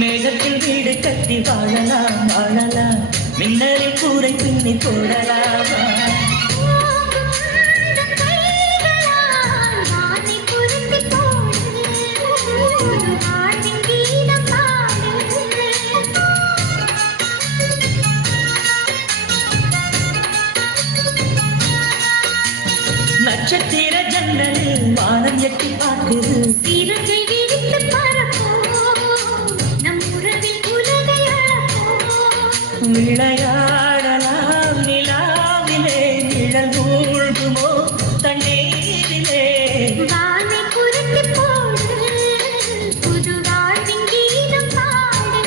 மேகத்தில் வீடு கட்டி வாழலாம் வாழலாம், மின்னலில் கூரை பின்னி போடலாமா? நட்சத்திர ஜன்னலில் வானம் எட்டி பார்க்குது, சீரகை விரித்து பறப்போம், நம் உறவில் உலகை அளப்போம். விளையாடலாம் நிலாவிலே, நிழல் மூழ்குமோ தண்ணீரிலே. வானை புரட்டி போடு, புது வாழ்வின் கீதம் பாடு.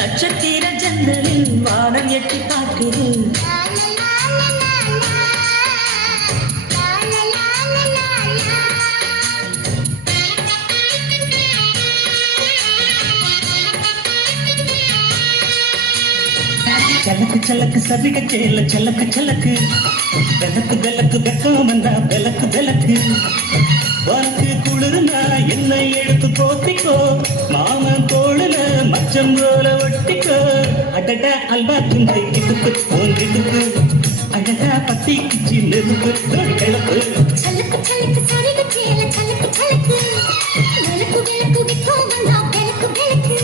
நட்சத்திர ஜன்னலில் வானம் எட்டி பார்க்குது, சலக்கு சலக்கு சதிக சேல சலக்கு சலக்கு, விளக்கு விளக்கு வெக்கம் வந்தா விளக்கு விளக்கு. உனக்கு குளிர்னா என்னை எடுத்து போத்திக்கோ, மாமன் தோளுல மச்சம் போல ஒட்டிக்கோ. அடடா அல்வா துண்டை இடுப்பு போங்கிடுப்பு, அழகா பத்தி கிச்சி நெருப்பு கிளப்பு. சலக்கு சலக்கு சரிக சேல சலக்கு சலக்கு, விளக்கு விளக்கு வெக்கம் வந்தா விளக்கு விளக்கு.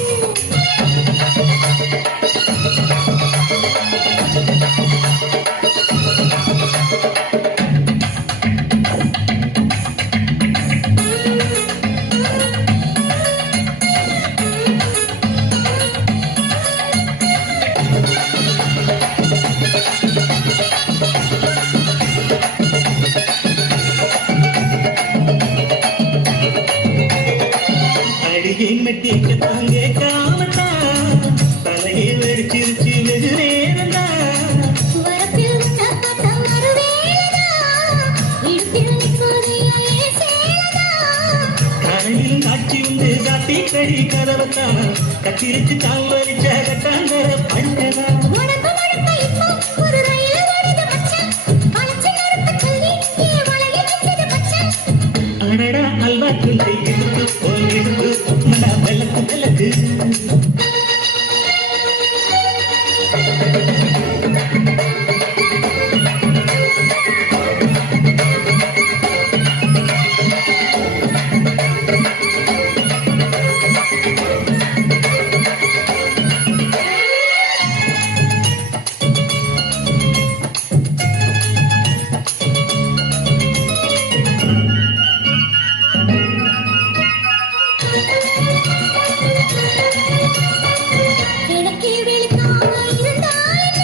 அடியை மெட்டிக்கு தாங்க காமத்தான், தலையை வெடிச்சிருச்சு வெகு நேரந்தா. வரப்பில் தப்பட்ட மறுவேளா, இடுப்பில் நிற்பதையே சேலதா. கரையில் காட்சி உண்டு காட்டி கடி கதவத்தான், கத்திரிச்சு தான் வலிச்ச கட்டாந்தர படுத்ததா. உனக்கு மழை இப்போ ஒரு ரயில் வருது மச்சான், வளைச்சு நறுக்க சொல்லி என் வலையை வச்சது மச்சான். அடடா அல்வா துண்டை எடுத்து போங்கிடுப்பு, மடா விளக்கு விளக்கு. எனக்கே விழிக்காம இருந்தா என்ன,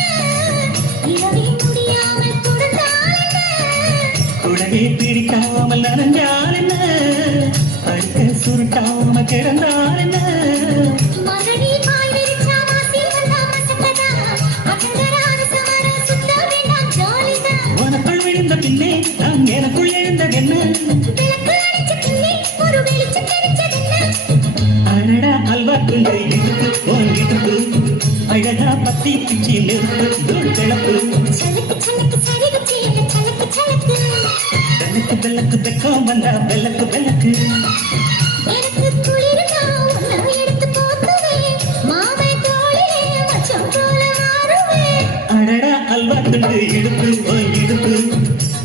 இரவே முடியாமல் கொடுத்தா என்ன. குடகை பிடிக்காமல் நனைஞ்சால் என்ன, படுக்க சுருட்டாம கிடந்தால் என்ன. மகனே பாய் விரிச்சா வாசி வந்தா மசக்கதா, அகங்கரான சமர சுத்த வேண்டாம் ஜாலிதான். உனக்குள் விழுந்த பின்னே நான் எனக்குள் எழுந்ததென்ன, விளக்கு அணைச்ச பின்னே ஒரு வெளிச்சம் தெரிஞ்சதென்ன. அடடா அல்வா துண்டை எடுத்து போங்கிடுப்பு, அழகா பத்தி பிச்சி நெருப்பு தூள் கிளப்பு. சலக்கு சலக்கு சரிக சேல சலக்கு சலக்கு, விளக்கு விளக்கு வெக்கம் வந்தா விளக்கு விளக்கு. எனக்கு குளிர்னா உன்னை எடுத்து போத்துவேன், மாமை தோளிலே மச்சம் போல மாறுவேன். அடடா அல்வா துண்டு எடுப்பு போங்கிடுப்பு,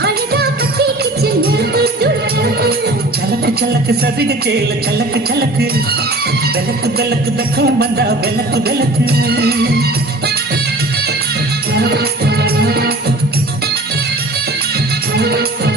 அழகா பத்தி கிச்சு நெருப்பு தூள் கிளப்பு. சலக்கு சலக்கு சதிக சேல சலக்கு சலக்கு, விளக்கு விளக்கு வெக்கம் வந்தா விளக்கு விளக்கு.